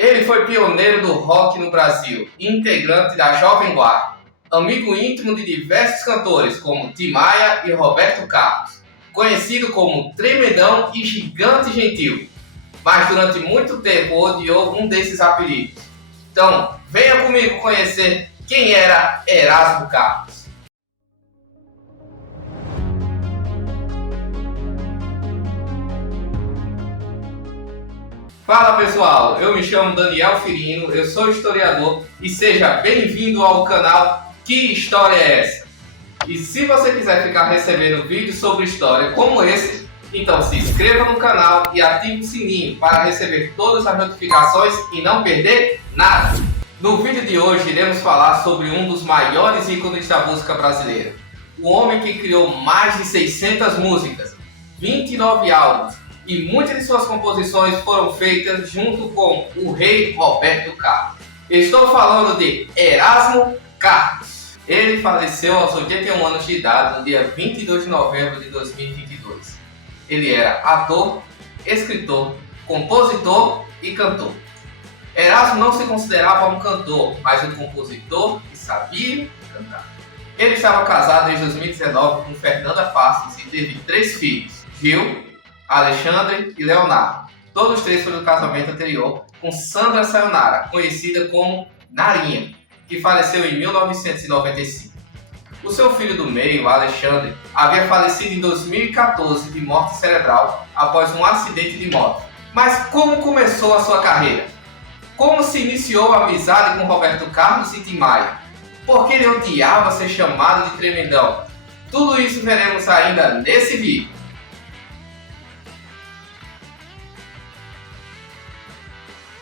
Ele foi pioneiro do rock no Brasil, integrante da Jovem Guarda, amigo íntimo de diversos cantores como Tim Maia e Roberto Carlos, conhecido como Tremendão e Gigante Gentil, mas durante muito tempo odiou um desses apelidos. Então, venha comigo conhecer quem era Erasmo Carlos. Fala pessoal, eu me chamo Daniel Firino, eu sou historiador e seja bem-vindo ao canal Que História é Essa? E se você quiser ficar recebendo vídeos sobre história como esse, então se inscreva no canal e ative o sininho para receber todas as notificações e não perder nada. No vídeo de hoje iremos falar sobre um dos maiores ícones da música brasileira, o homem que criou mais de 600 músicas, 29 álbuns, e muitas de suas composições foram feitas junto com o rei Roberto Carlos. Estou falando de Erasmo Carlos. Ele faleceu aos 81 anos de idade no dia 22 de novembro de 2022. Ele era ator, escritor, compositor e cantor. Erasmo não se considerava um cantor, mas um compositor que sabia cantar. Ele estava casado desde 2019 com Fernanda Passos e teve 3 filhos, Gil, Alexandre e Leonardo. Todos 3 foram do casamento anterior com Sandra Sayonara, conhecida como Narinha, que faleceu em 1995. O seu filho do meio, Alexandre, havia falecido em 2014 de morte cerebral após um acidente de moto. Mas como começou a sua carreira? Como se iniciou a amizade com Roberto Carlos e Tim Maia? Por que ele odiava ser chamado de Tremendão? Tudo isso veremos ainda nesse vídeo.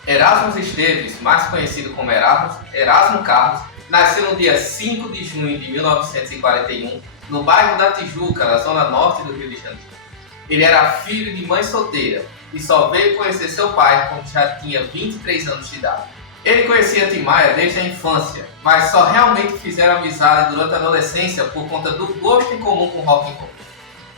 Erasmo Esteves, mais conhecido como Erasmo Carlos, nasceu no dia 5 de junho de 1941, no bairro da Tijuca, na zona norte do Rio de Janeiro. Ele era filho de mãe solteira e só veio conhecer seu pai quando já tinha 23 anos de idade. Ele conhecia Tim Maia desde a infância, mas só realmente fizeram amizade durante a adolescência por conta do gosto em comum com rock and roll.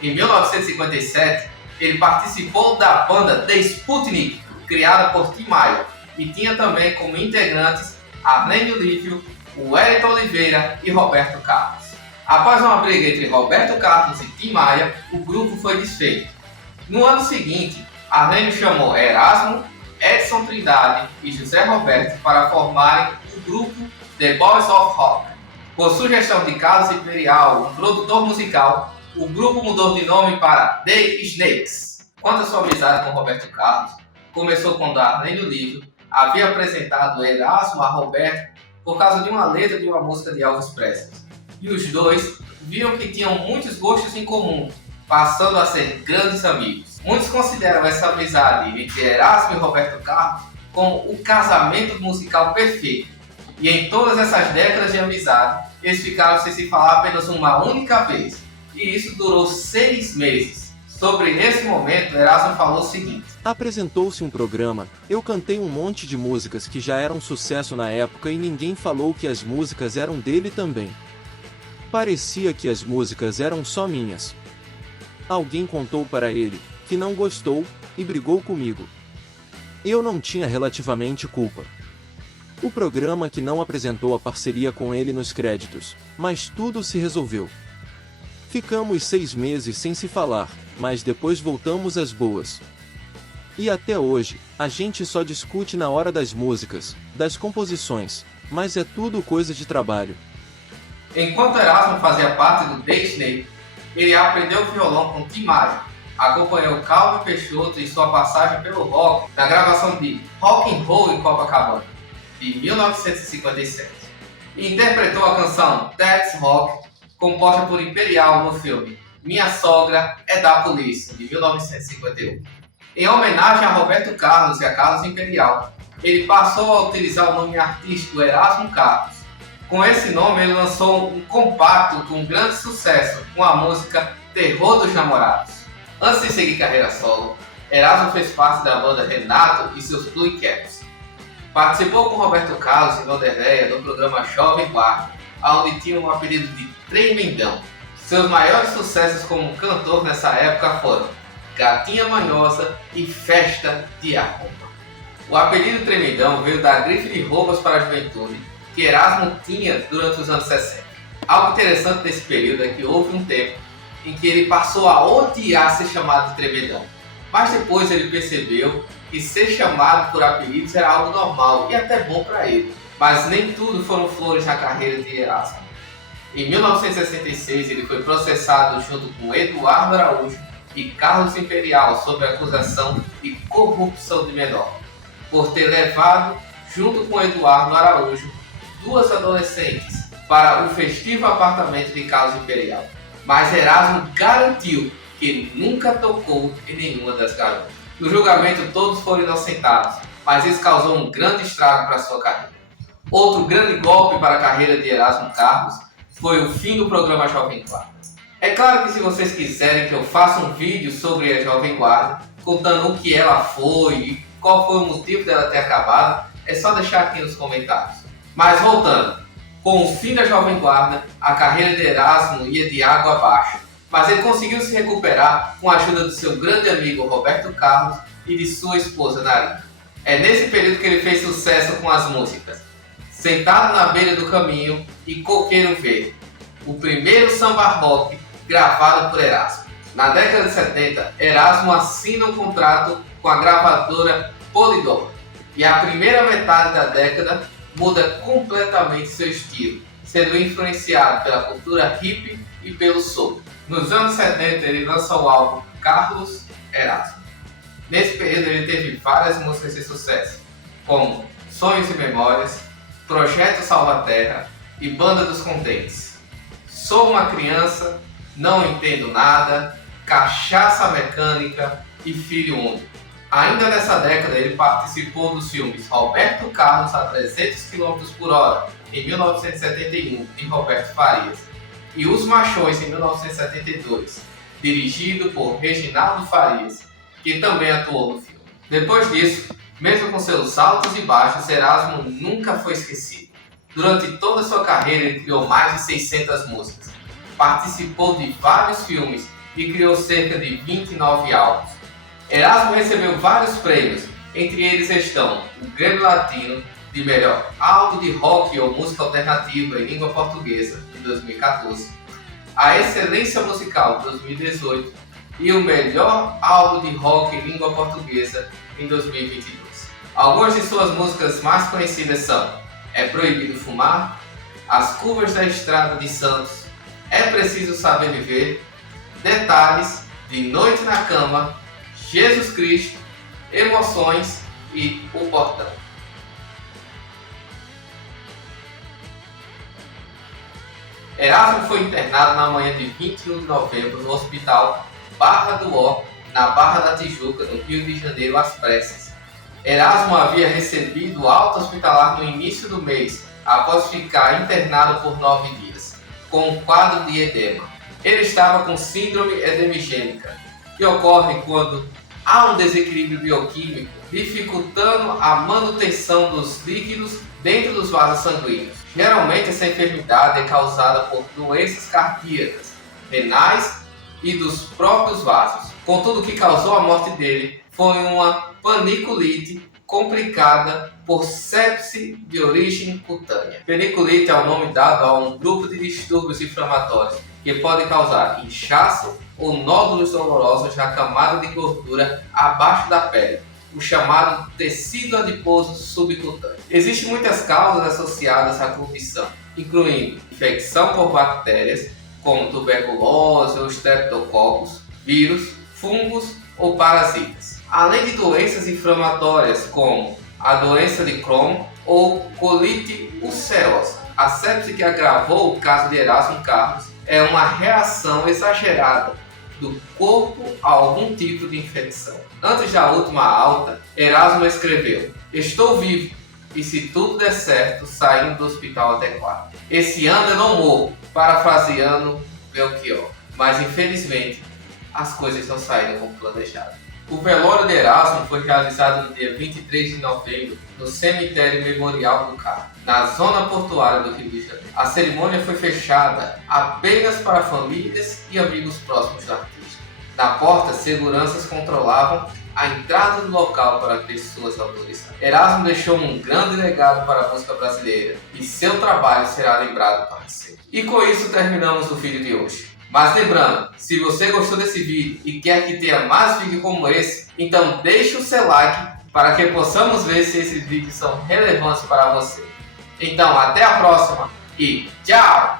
Em 1957, ele participou da banda The Sputnik, criada por Tim Maia, e tinha também como integrantes Arlênio Lívio, Wellington Oliveira e Roberto Carlos. Após uma briga entre Roberto Carlos e Tim Maia, o grupo foi desfeito. No ano seguinte, Arlênio chamou Erasmo, Edson Trindade e José Roberto para formarem o grupo The Boys of Rock. Por sugestão de Carlos Imperial, um produtor musical, o grupo mudou de nome para The Snakes. Quanto à sua amizade com Roberto Carlos, começou quando Arlênio Lívio havia apresentado Erasmo a Roberto por causa de uma letra de uma música de Elvis Presley. E os dois viram que tinham muitos gostos em comum, passando a ser grandes amigos. Muitos consideram essa amizade entre Erasmo e Roberto Carlos como o casamento musical perfeito. E em todas essas décadas de amizade, eles ficaram sem se falar apenas uma única vez. E isso durou 6 meses. Sobre esse momento, Erasmo falou o seguinte: apresentou-se um programa, eu cantei um monte de músicas que já eram sucesso na época e ninguém falou que as músicas eram dele também. Parecia que as músicas eram só minhas. Alguém contou para ele, que não gostou, e brigou comigo. Eu não tinha relativamente culpa. O programa que não apresentou a parceria com ele nos créditos, mas tudo se resolveu. Ficamos 6 meses sem se falar, mas depois voltamos às boas. E até hoje, a gente só discute na hora das músicas, das composições, mas é tudo coisa de trabalho. Enquanto Erasmo fazia parte do The Snake, ele aprendeu violão com Tim Maia, acompanhou Calvin Peixoto em sua passagem pelo rock na gravação de Rock and Roll em Copacabana, de 1957, e interpretou a canção That's Rock, composta por Imperial no filme Minha Sogra é da Polícia, de 1951. Em homenagem a Roberto Carlos e a Carlos Imperial, ele passou a utilizar o nome artístico Erasmo Carlos. Com esse nome, ele lançou um compacto com grande sucesso com a música Terror dos Namorados. Antes de seguir carreira solo, Erasmo fez parte da banda Renato e seus Blue Caps. Participou com Roberto Carlos e Vanderleia no programa Jovem Guarda, onde tinha um apelido de Tremendão. Seus maiores sucessos como cantor nessa época foram Gatinha Manhosa e Festa de Arromba. O apelido Tremidão veio da grife de roupas para a juventude que Erasmo tinha durante os anos 60. Algo interessante desse período é que houve um tempo em que ele passou a odiar ser chamado de Tremidão, mas depois ele percebeu que ser chamado por apelidos era algo normal e até bom para ele. Mas nem tudo foram flores na carreira de Erasmo. Em 1966 ele foi processado junto com Eduardo Araújo e Carlos Imperial sob acusação de corrupção de menor, por ter levado, junto com Eduardo Araújo, duas adolescentes para o festivo apartamento de Carlos Imperial. Mas Erasmo garantiu que ele nunca tocou em nenhuma das garotas. No julgamento todos foram inocentados, mas isso causou um grande estrago para sua carreira. Outro grande golpe para a carreira de Erasmo Carlos foi o fim do programa Jovem Guarda. É claro que se vocês quiserem que eu faça um vídeo sobre a Jovem Guarda, contando o que ela foi e qual foi o motivo dela ter acabado, é só deixar aqui nos comentários. Mas voltando, com o fim da Jovem Guarda, a carreira de Erasmo ia de água abaixo, mas ele conseguiu se recuperar com a ajuda do seu grande amigo Roberto Carlos e de sua esposa Narina. É nesse período que ele fez sucesso com as músicas Sentado na Beira do Caminho e Coqueiro Verde, o primeiro samba rock gravado por Erasmo. Na década de 70, Erasmo assina um contrato com a gravadora Polydor e a primeira metade da década muda completamente seu estilo, sendo influenciado pela cultura hippie e pelo soul. Nos anos 70 ele lança o álbum Carlos Erasmo. Nesse período ele teve várias músicas de sucesso, como Sonhos e Memórias, Projeto Salvaterra e Banda dos Contentes. Sou uma Criança, Não Entendo Nada, Cachaça Mecânica e Filho Único. Ainda nessa década ele participou dos filmes Roberto Carlos a 300 km por hora, em 1971, de Roberto Farias, e Os Machões, em 1972, dirigido por Reginaldo Farias, que também atuou no filme. Depois disso, mesmo com seus altos e baixos, Erasmo nunca foi esquecido. Durante toda a sua carreira ele criou mais de 600 músicas, participou de vários filmes e criou cerca de 29 álbuns. Erasmo recebeu vários prêmios, entre eles estão o Grêmio Latino de melhor álbum de rock ou música alternativa em língua portuguesa, em 2014, a Excelência Musical, 2018, e o melhor álbum de rock em língua portuguesa, em 2022. Algumas de suas músicas mais conhecidas são É Proibido Fumar, As Curvas da Estrada de Santos, É Preciso Saber Viver, Detalhes, De Noite na Cama, Jesus Cristo, Emoções e O Portão. Erasmo foi internado na manhã de 21 de novembro no Hospital Barra do Ó, na Barra da Tijuca, no Rio de Janeiro, às pressas. Erasmo havia recebido alta hospitalar no início do mês, após ficar internado por 9 dias, com um quadro de edema. Ele estava com síndrome edemigênica, que ocorre quando há um desequilíbrio bioquímico, dificultando a manutenção dos líquidos dentro dos vasos sanguíneos. Geralmente essa enfermidade é causada por doenças cardíacas, renais e dos próprios vasos. Contudo, o que causou a morte dele foi uma paniculite complicada por sepse de origem cutânea. Paniculite é o nome dado a um grupo de distúrbios inflamatórios que podem causar inchaço ou nódulos dolorosos na camada de gordura abaixo da pele, o chamado tecido adiposo subcutâneo. Existem muitas causas associadas à condição, incluindo infecção por bactérias, como tuberculose ou streptococcus, vírus, fungos ou parasitas, além de doenças inflamatórias como a doença de Crohn ou colite ulcerosa. A sepse que agravou o caso de Erasmo Carlos é uma reação exagerada do corpo a algum tipo de infecção. Antes da última alta, Erasmo escreveu: "Estou vivo e se tudo der certo, saindo do hospital até quarta. Esse ano eu não morro", parafraseando Belchior. Mas infelizmente, as coisas não saíram como planejado. O velório de Erasmo foi realizado no dia 23 de novembro no Cemitério Memorial do Carmo, na zona portuária do Rio de Janeiro. A cerimônia foi fechada apenas para famílias e amigos próximos do artista. Na porta, seguranças controlavam a entrada no local para pessoas autorizadas. Erasmo deixou um grande legado para a música brasileira e seu trabalho será lembrado para sempre. E com isso terminamos o vídeo de hoje. Mas lembrando, se você gostou desse vídeo e quer que tenha mais vídeos como esse, então deixe o seu like para que possamos ver se esses vídeos são relevantes para você. Então até a próxima e tchau!